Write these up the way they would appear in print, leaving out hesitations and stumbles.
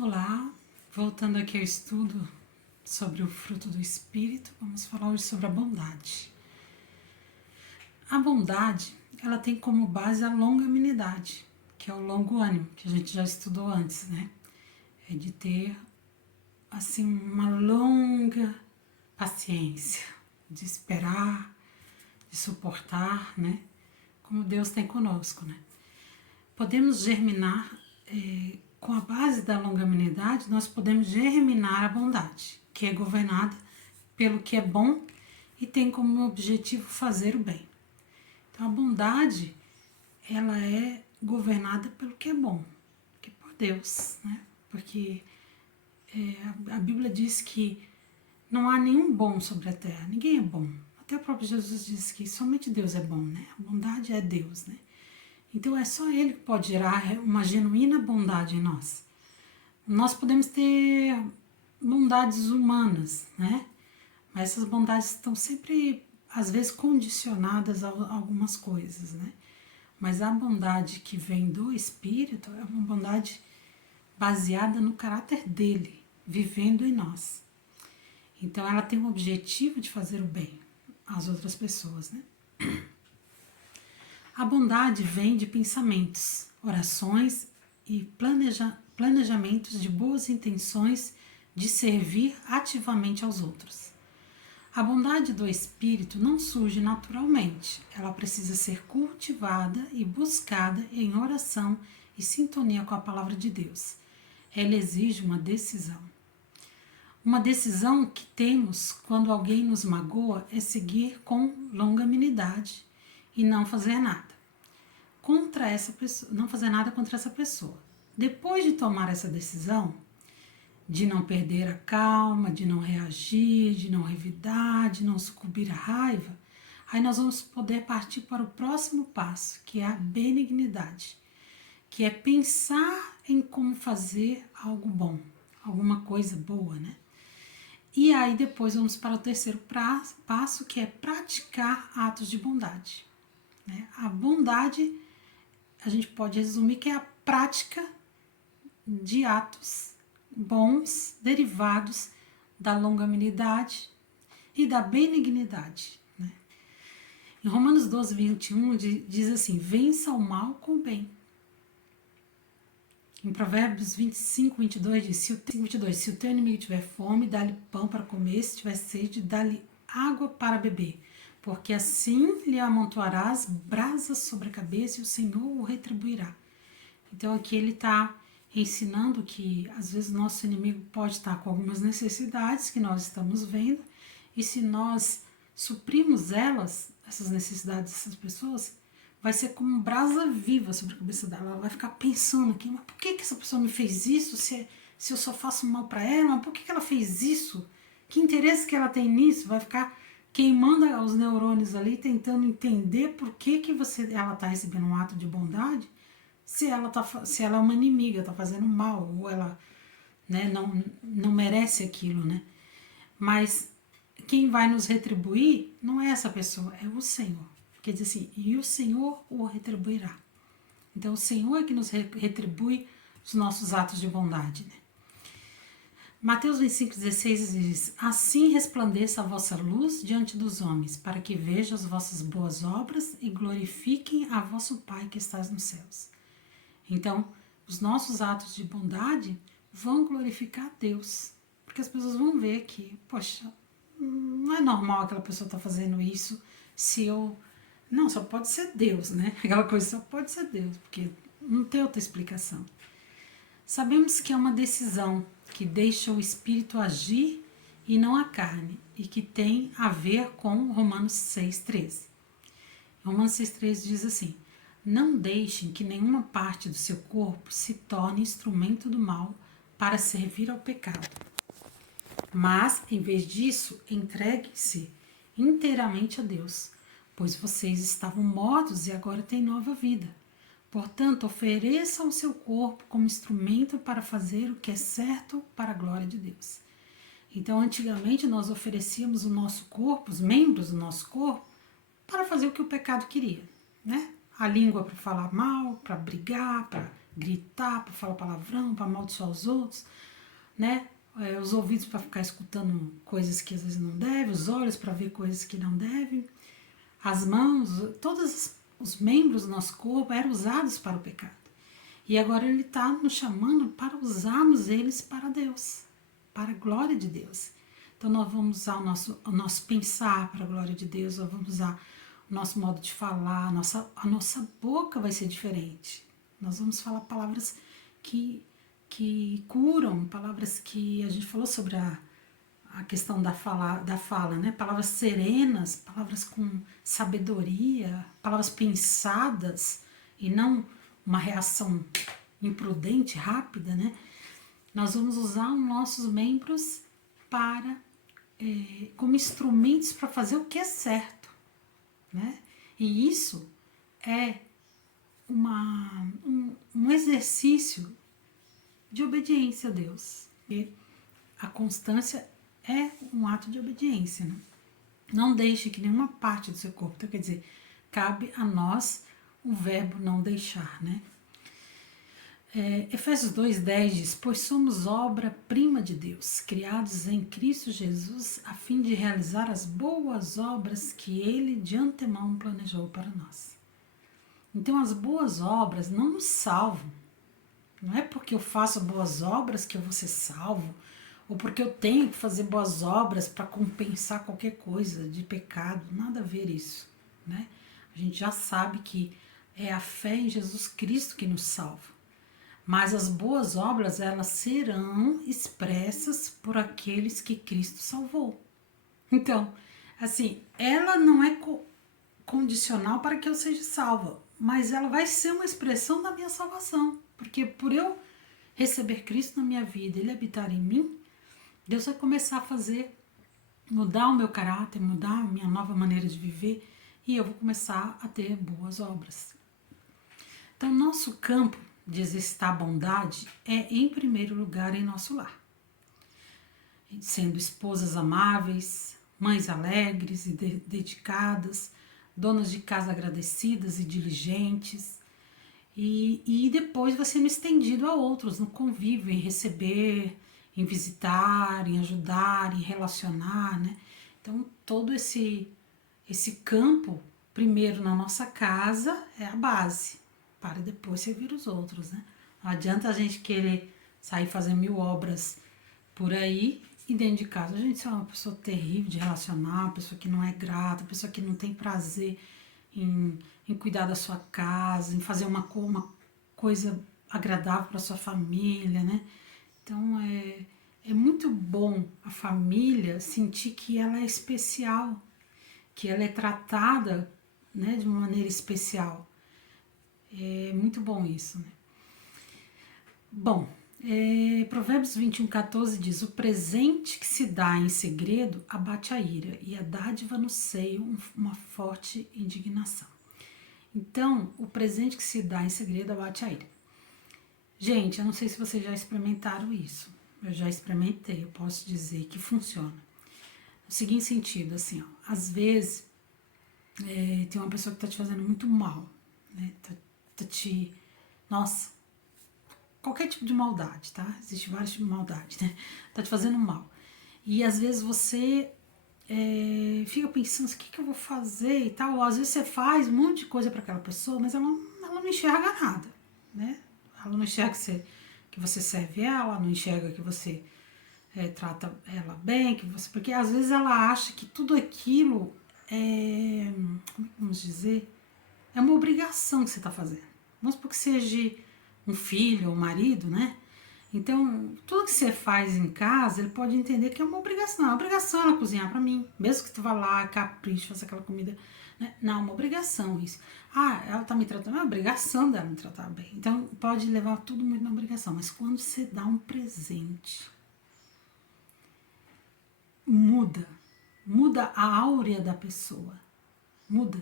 Olá, voltando aqui ao estudo sobre o fruto do Espírito, vamos falar hoje sobre a bondade. A bondade, ela tem como base a longanimidade, que é o longo ânimo, que a gente já estudou antes, né? É de ter, assim, uma longa paciência, de esperar, de suportar, né? Como Deus tem conosco, né? Podemos germinar, com a base da longanimidade, nós podemos germinar a bondade, que é governada pelo que é bom e tem como objetivo fazer o bem. Então, a bondade, ela é governada pelo que é bom, que é por Deus, né? Porque a Bíblia diz que não há nenhum bom sobre a terra, ninguém é bom. Até o próprio Jesus diz que somente Deus é bom, né? A bondade é Deus, né? Então é só Ele que pode gerar uma genuína bondade em nós. Nós podemos ter bondades humanas, né? Mas essas bondades estão sempre, às vezes, condicionadas a algumas coisas, né? Mas a bondade que vem do Espírito é uma bondade baseada no caráter dele, vivendo em nós. Então ela tem o objetivo de fazer o bem às outras pessoas, né? A bondade vem de pensamentos, orações e planejamentos de boas intenções de servir ativamente aos outros. A bondade do Espírito não surge naturalmente, ela precisa ser cultivada e buscada em oração e sintonia com a palavra de Deus. Ela exige uma decisão. Uma decisão que temos quando alguém nos magoa é seguir com longanimidade e não fazer nada contra essa pessoa, não fazer nada contra essa pessoa. Depois de tomar essa decisão, de não perder a calma, de não reagir, de não revidar, de não sucumbir à raiva, aí nós vamos poder partir para o próximo passo, que é a benignidade, que é pensar em como fazer algo bom, alguma coisa boa, né? E aí depois vamos para o terceiro passo, que é praticar atos de bondade, né? A bondade, a gente pode resumir que é a prática de atos bons derivados da longanimidade e da benignidade, né? Em Romanos 12, 21 diz assim: vença o mal com o bem. Em Provérbios 25, 22 diz: se o teu inimigo tiver fome, dá-lhe pão para comer, se tiver sede, dá-lhe água para beber, porque assim lhe amontoarás brasas sobre a cabeça e o Senhor o retribuirá. Então aqui ele está ensinando que às vezes o nosso inimigo pode estar com algumas necessidades que nós estamos vendo, e se nós suprimos essas necessidades dessas pessoas, vai ser como brasa viva sobre a cabeça dela. Ela vai ficar pensando aqui, mas por que essa pessoa me fez isso se eu só faço mal para ela? Mas por que ela fez isso? Que interesse que ela tem nisso? Vai ficar queimando os neurônios ali, tentando entender por que ela está recebendo um ato de bondade, se ela é uma inimiga, está fazendo mal, ou ela, né, não merece aquilo, né? Mas quem vai nos retribuir não é essa pessoa, é o Senhor. Quer dizer assim, e o Senhor o retribuirá. Então o Senhor é que nos retribui os nossos atos de bondade, né? Mateus 25,16 diz: assim resplandeça a vossa luz diante dos homens, para que vejam as vossas boas obras e glorifiquem a vosso Pai que estás nos céus. Então, os nossos atos de bondade vão glorificar a Deus, porque as pessoas vão ver que, poxa, não é normal aquela pessoa estar fazendo isso se eu... Não, só pode ser Deus, né? Aquela coisa só pode ser Deus, porque não tem outra explicação. Sabemos que é uma decisão que deixa o Espírito agir e não a carne, e que tem a ver com Romanos 6,13. Romanos 6,13 diz assim: não deixem que nenhuma parte do seu corpo se torne instrumento do mal para servir ao pecado. Mas, em vez disso, entreguem-se inteiramente a Deus, pois vocês estavam mortos e agora têm nova vida. Portanto, ofereçam o seu corpo como instrumento para fazer o que é certo para a glória de Deus. Então, antigamente, nós oferecíamos o nosso corpo, os membros do nosso corpo, para fazer o que o pecado queria, né? A língua para falar mal, para brigar, para gritar, para falar palavrão, para amaldiçoar os outros, né? Os ouvidos para ficar escutando coisas que às vezes não devem, os olhos para ver coisas que não devem, as mãos, todos os membros do nosso corpo eram usados para o pecado. E agora ele está nos chamando para usarmos eles para Deus, para a glória de Deus. Então nós vamos usar o nosso pensar para a glória de Deus, nós vamos usar o nosso modo de falar, a nossa boca vai ser diferente. Nós vamos falar palavras que curam, palavras que a gente falou sobre a questão da fala, né? Palavras serenas, palavras com sabedoria, palavras pensadas e não uma reação imprudente, rápida, né? Nós vamos usar os nossos membros como instrumentos para fazer o que é certo, né? E isso é um exercício de obediência a Deus. E a constância é um ato de obediência, né? Não deixe que nenhuma parte do seu corpo, então quer dizer, cabe a nós o verbo não deixar, né? Efésios 2,10 diz: pois somos obra-prima de Deus, criados em Cristo Jesus, a fim de realizar as boas obras que Ele de antemão planejou para nós. Então as boas obras não nos salvam. Não é porque eu faço boas obras que eu vou ser salvo, ou porque eu tenho que fazer boas obras para compensar qualquer coisa de pecado. Nada a ver isso, né? A gente já sabe que é a fé em Jesus Cristo que nos salva. Mas as boas obras, elas serão expressas por aqueles que Cristo salvou. Então, assim, ela não é condicional para que eu seja salva, mas ela vai ser uma expressão da minha salvação. Porque por eu receber Cristo na minha vida, Ele habitar em mim, Deus vai começar a mudar o meu caráter, mudar a minha nova maneira de viver, e eu vou começar a ter boas obras. Então, nosso campo de exercitar a bondade é, em primeiro lugar, em nosso lar. Sendo esposas amáveis, mães alegres e dedicadas, donas de casa agradecidas e diligentes, e depois vai sendo estendido a outros, no convívio, em receber, em visitar, em ajudar, em relacionar, né? Então, todo esse campo, primeiro na nossa casa, é a base, para depois servir os outros, né? Não adianta a gente querer sair fazendo 1000 obras por aí e dentro de casa a gente é uma pessoa terrível de relacionar, uma pessoa que não é grata, uma pessoa que não tem prazer em cuidar da sua casa, em fazer uma coisa agradável para sua família, né? Então é muito bom a família sentir que ela é especial, que ela é tratada, né, de uma maneira especial. É muito bom isso, né? Bom, Provérbios 21:14 diz: o presente que se dá em segredo abate a ira, e a dádiva no seio uma forte indignação. Então, o presente que se dá em segredo abate a ira. Gente, eu não sei se vocês já experimentaram isso. Eu já experimentei, eu posso dizer que funciona. No seguinte sentido, assim, ó, às vezes tem uma pessoa que tá te fazendo muito mal, né? Nossa, qualquer tipo de maldade, tá? Existe vários tipos de maldade, né? Tá te fazendo mal. E às vezes você fica pensando, o que eu vou fazer e tal. Ou às vezes você faz um monte de coisa para aquela pessoa, mas ela não enxerga nada, né? Ela não enxerga que você serve ela, não enxerga que você trata ela bem, porque às vezes ela acha que tudo aquilo como vamos dizer, é uma obrigação que você está fazendo. Vamos supor que seja um filho ou um marido, né? Então, tudo que você faz em casa, ele pode entender que é uma obrigação. É uma obrigação ela cozinhar para mim. Mesmo que tu vá lá, capricha, faça aquela comida. Né? Não, é uma obrigação isso. Ah, ela tá me tratando, é uma obrigação dela me tratar bem. Então, pode levar tudo muito na obrigação. Mas quando você dá um presente, muda a áurea da pessoa. Muda.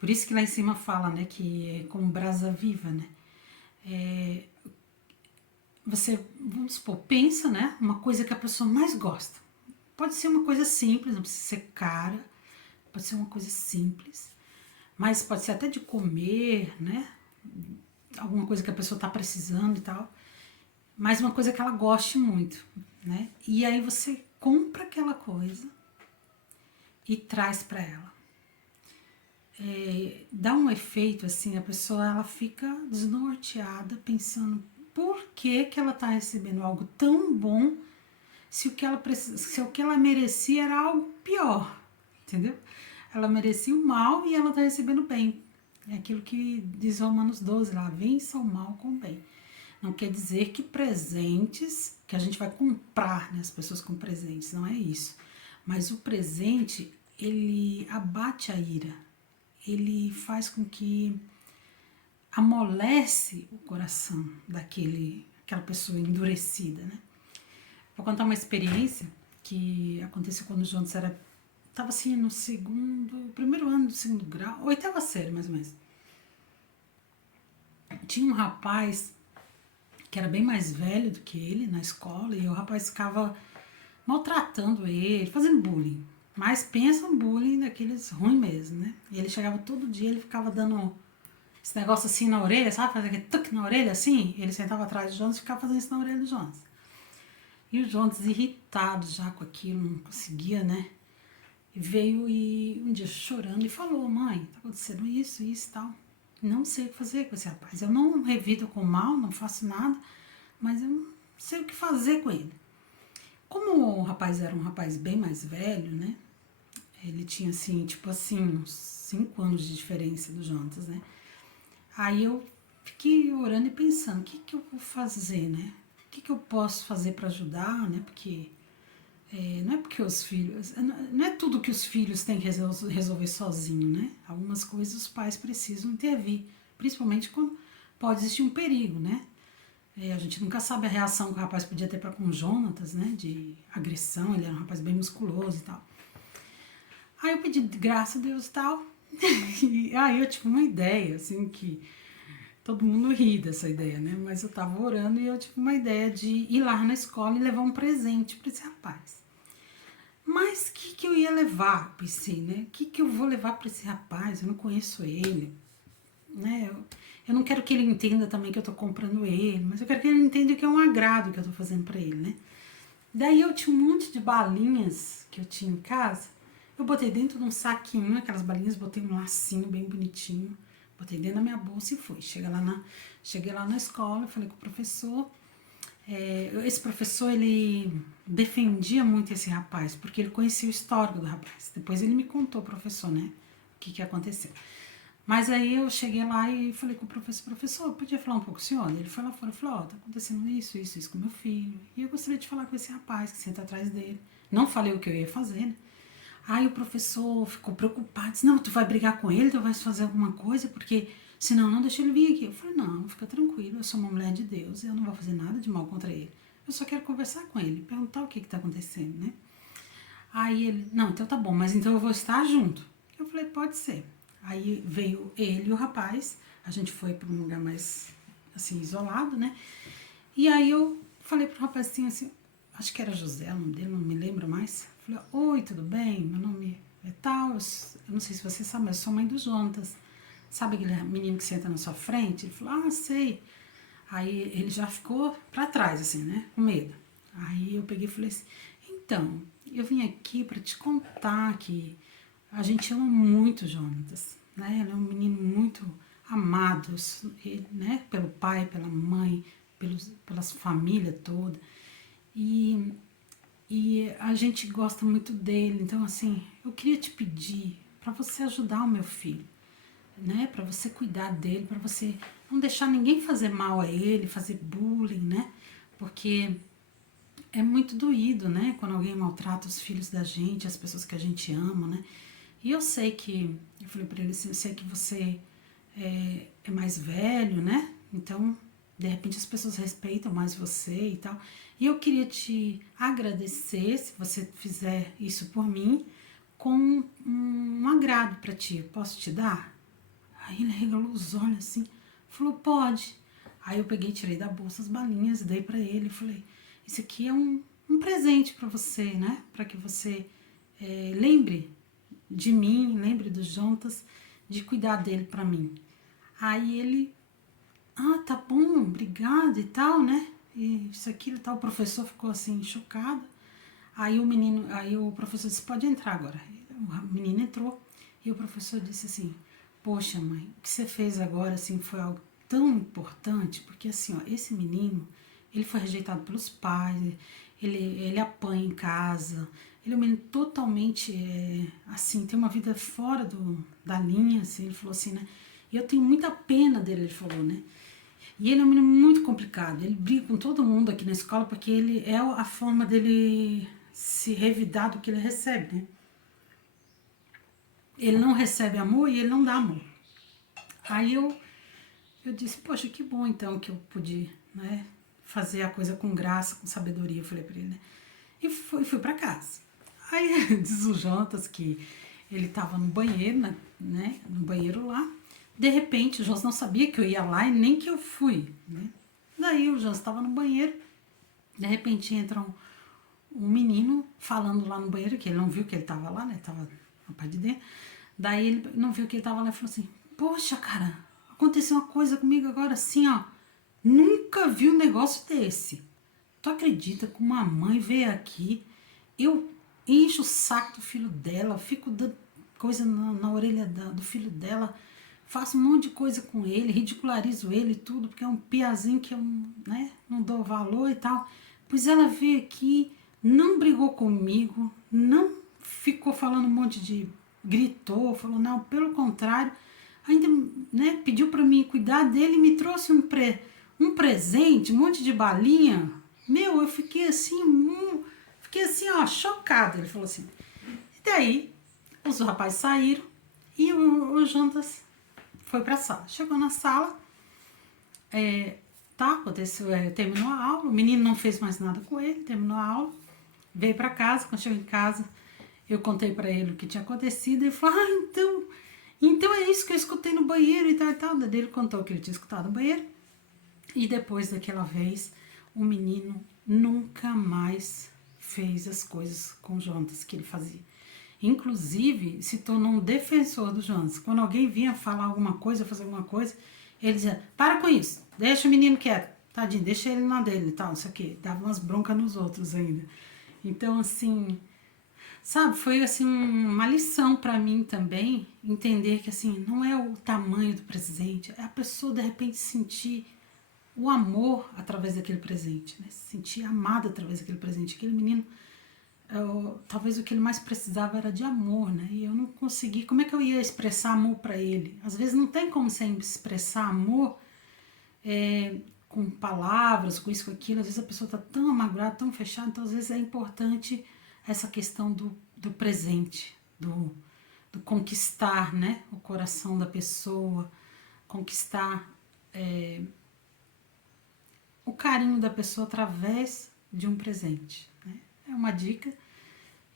Por isso que lá em cima fala, né, que é como brasa viva, né? Você, vamos supor, pensa, né, uma coisa que a pessoa mais gosta. Pode ser uma coisa simples, não precisa ser cara, pode ser uma coisa simples, mas pode ser até de comer, né? alguma coisa que a pessoa tá precisando e tal, mas uma coisa que ela goste muito, né? E aí você compra aquela coisa e traz para ela. Dá um efeito assim, a pessoa ela fica desnorteada, pensando por que que ela tá recebendo algo tão bom se o que ela se o que ela merecia era algo pior, entendeu? Ela merecia o mal e ela tá recebendo bem. É aquilo que diz Romanos 12 lá, vença o mal com o bem. Não quer dizer que presentes, que a gente vai comprar, né, as pessoas com presentes, não é isso. Mas o presente, ele abate a ira, ele faz com que amolece o coração daquela pessoa endurecida, né? Vou contar uma experiência que aconteceu quando o Jonas estava assim no primeiro ano do segundo grau, oitava série mais ou menos. Tinha um rapaz que era bem mais velho do que ele na escola e o rapaz ficava maltratando ele, fazendo bullying. Mas pensa um bullying daqueles ruim mesmo, né? E ele chegava todo dia, ele ficava dando esse negócio assim na orelha, sabe? Fazia aquele tuc na orelha assim. Ele sentava atrás do Jonas e ficava fazendo isso na orelha do Jonas. E o Jonas, irritado já com aquilo, não conseguia, né? Veio e um dia chorando e falou: mãe, tá acontecendo isso e tal. Não sei o que fazer com esse rapaz. Eu não revido com mal, não faço nada, mas eu não sei o que fazer com ele. Como o rapaz era um rapaz bem mais velho, né? Ele tinha assim, tipo assim, uns 5 anos de diferença do Jonas, né? Aí eu fiquei orando e pensando, o que que eu vou fazer, né? O que que eu posso fazer para ajudar, né? Porque não é porque os filhos, não é tudo que os filhos têm que resolver sozinho, né? Algumas coisas os pais precisam intervir, principalmente quando pode existir um perigo, né? A gente nunca sabe a reação que o rapaz podia ter para com o Jonatas, né? De agressão, ele era um rapaz bem musculoso e tal. Aí eu pedi graça a Deus e tal. E aí eu tive uma ideia, assim, que todo mundo ri dessa ideia, né? Mas eu tava orando e eu tive uma ideia de ir lá na escola e levar um presente para esse rapaz. Mas o que eu ia levar? Pensei, né? O que eu vou levar para esse rapaz? Eu não conheço ele, né? Eu não quero que ele entenda também que eu tô comprando ele, mas eu quero que ele entenda que é um agrado que eu tô fazendo para ele, né? Daí eu tinha um monte de balinhas que eu tinha em casa. Eu botei dentro de um saquinho, aquelas balinhas, botei um lacinho bem bonitinho, botei dentro da minha bolsa e fui. Cheguei lá na escola, falei com o professor. Esse professor, ele defendia muito esse rapaz, porque ele conhecia o histórico do rapaz. Depois ele me contou, professor, né, o que aconteceu. Mas aí eu cheguei lá e falei com o professor, eu podia falar um pouco com o senhor? Ele foi lá fora e falou, tá acontecendo isso com meu filho. E eu gostaria de falar com esse rapaz que senta atrás dele. Não falei o que eu ia fazer, né? Aí o professor ficou preocupado, disse, não, tu vai brigar com ele, tu vai fazer alguma coisa, porque senão não deixa ele vir aqui. Eu falei, não, fica tranquilo, eu sou uma mulher de Deus, eu não vou fazer nada de mal contra ele. Eu só quero conversar com ele, perguntar o que tá acontecendo, né? Aí ele, não, então tá bom, mas então eu vou estar junto. Eu falei, pode ser. Aí veio ele e o rapaz, a gente foi para um lugar mais, assim, isolado, né? E aí eu falei pro rapazinho assim, acho que era José, o nome dele, não me lembro mais. Falei, oi, tudo bem? Meu nome é tal, eu não sei se você sabe, mas eu sou mãe do Jonatas. Sabe aquele menino que senta na sua frente? Ele falou, ah, sei. Aí ele já ficou pra trás, assim, né? Com medo. Aí eu peguei e falei assim, então, eu vim aqui pra te contar que a gente ama muito o Jonatas, né? Ele é um menino muito amado, né? Pelo pai, pela mãe, pelas famílias toda. E a gente gosta muito dele. Então, assim, eu queria te pedir para você ajudar o meu filho, né? Para você cuidar dele, para você não deixar ninguém fazer mal a ele, fazer bullying, né? Porque é muito doído, né? Quando alguém maltrata os filhos da gente, as pessoas que a gente ama, né? E eu sei que, eu falei para ele assim, eu sei que você é mais velho, né? Então, de repente as pessoas respeitam mais você e tal. E eu queria te agradecer se você fizer isso por mim com um agrado para ti. Eu posso te dar? Aí ele regalou os olhos assim, falou, pode. Aí eu peguei, tirei da bolsa as balinhas, dei para ele e falei, isso aqui é um presente para você, né? Para que você lembre de mim, lembre dos Jonatas, de cuidar dele para mim. Aí ele ah, tá bom, obrigada e tal, né? E isso aqui e tal, o professor ficou assim, chocado. Aí o professor disse, pode entrar agora. O menino entrou e o professor disse assim, poxa mãe, o que você fez agora assim foi algo tão importante, porque assim, ó, esse menino, ele foi rejeitado pelos pais, ele apanha em casa, ele é um menino totalmente, assim, tem uma vida fora da linha, assim, ele falou assim, né? E eu tenho muita pena dele, ele falou, né? E ele é um menino muito complicado. Ele briga com todo mundo aqui na escola porque ele é a forma dele se revidar do que ele recebe, né? Ele não recebe amor e ele não dá amor. Aí eu disse, poxa, que bom então que eu pude, né, fazer a coisa com graça, com sabedoria, eu falei pra ele, né? E fui pra casa. Aí diz o Jonas que ele tava no banheiro, né, no banheiro lá. De repente, o Jonas não sabia que eu ia lá e nem que eu fui, né? Daí o Jonas estava no banheiro, de repente entra um menino falando lá no banheiro, que ele não viu que ele tava lá, né? Tava na parte de dentro. Daí ele não viu que ele tava lá e falou assim, poxa, cara, aconteceu uma coisa comigo agora assim, ó. Nunca vi um negócio desse. Tu acredita que uma mãe veio aqui, eu encho o saco do filho dela, fico dando coisa na orelha do filho dela, faço um monte de coisa com ele, ridicularizo ele e tudo, porque é um piazinho que eu, né, não dou valor e tal. Pois ela veio aqui, não brigou comigo, não ficou falando um monte de... gritou, falou, não, pelo contrário, ainda, né, pediu para mim cuidar dele e me trouxe um presente, um monte de balinha. Meu, eu fiquei assim, ó, chocada. Ele falou assim. E daí, os rapazes saíram e o Jonas foi pra sala. Chegou na sala, tá, aconteceu, terminou a aula, o menino não fez mais nada com ele, terminou a aula, veio pra casa, quando chegou em casa, eu contei pra ele o que tinha acontecido, e ele falou, então é isso que eu escutei no banheiro e tal, e tal. Daí ele contou o que ele tinha escutado no banheiro, e depois daquela vez, o menino nunca mais fez as coisas com o Jonas que ele fazia. Inclusive, se tornou um defensor do Jonas. Quando alguém vinha falar alguma coisa, fazer alguma coisa, ele dizia, para com isso, deixa o menino quieto, tadinho, deixa ele na dele e tal, isso aqui. Dava umas broncas nos outros ainda. Então, assim, sabe, foi assim uma lição para mim também, entender que assim, não é o tamanho do presente, é a pessoa de repente sentir o amor através daquele presente, né? Se sentir amada através daquele presente. Aquele menino, talvez o que ele mais precisava era de amor, né? E eu não consegui. Como é que eu ia expressar amor para ele? Às vezes não tem como você expressar amor com palavras, com isso, com aquilo. Às vezes a pessoa está tão amargurada, tão fechada. Então, às vezes é importante essa questão do presente, do conquistar, né? O coração da pessoa, conquistar o carinho da pessoa através de um presente, né? É uma dica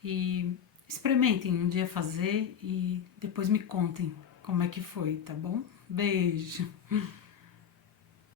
e experimentem um dia fazer e depois me contem como é que foi, tá bom? Beijo!